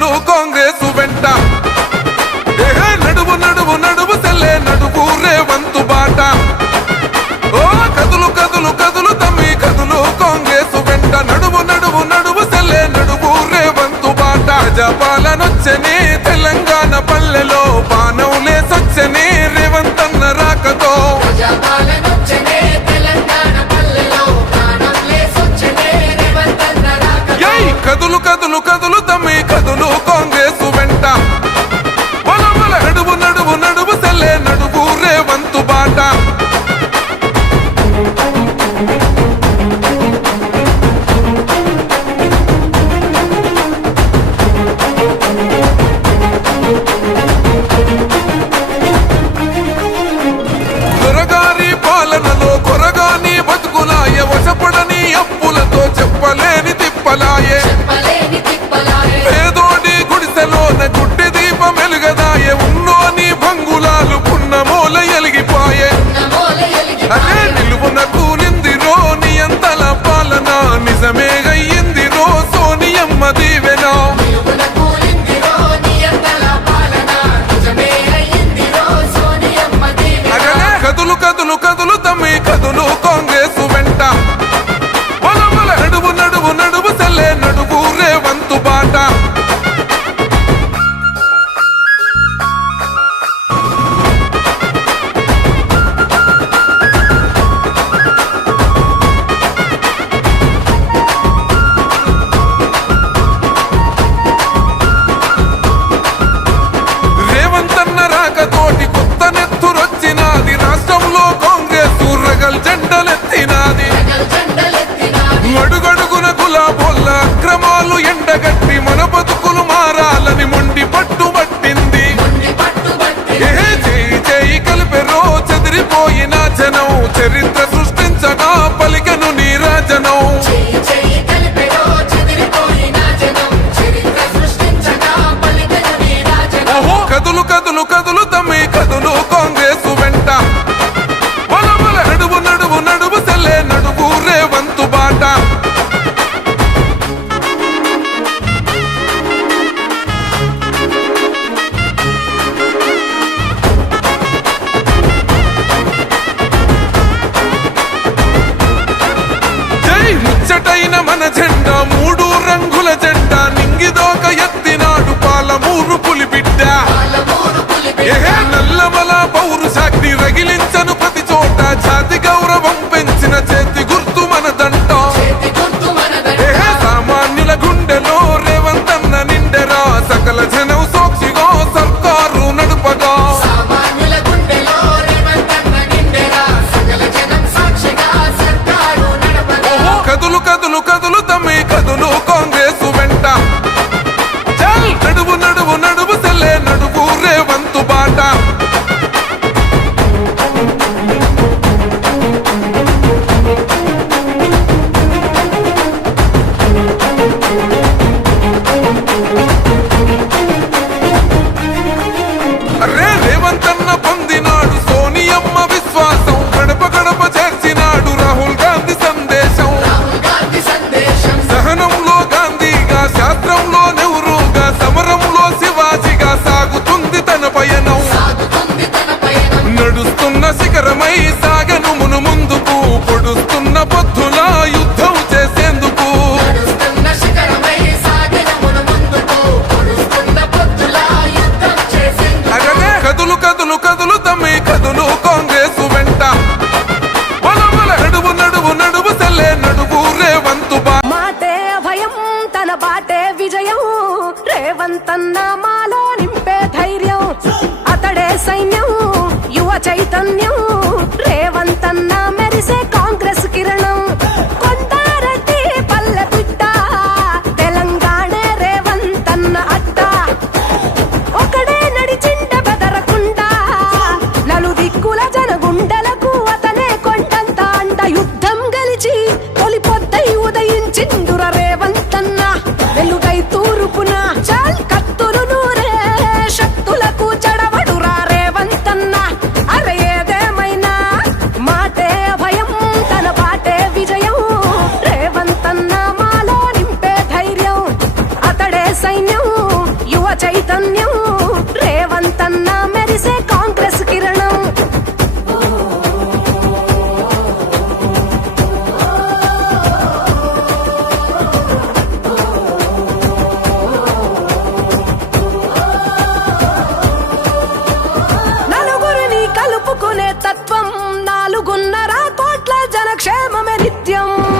¡No, Congreso! కళలు ఎండగట్టి మన బతుకులు మారాలని మొండి పట్టుబట్టింది. చేయి చేయి చెదిరిపోయిన జనం. చరిత్ర సృష్టించగా పలికను నీరాజనం. మన on క్షేమమే నిత్యం.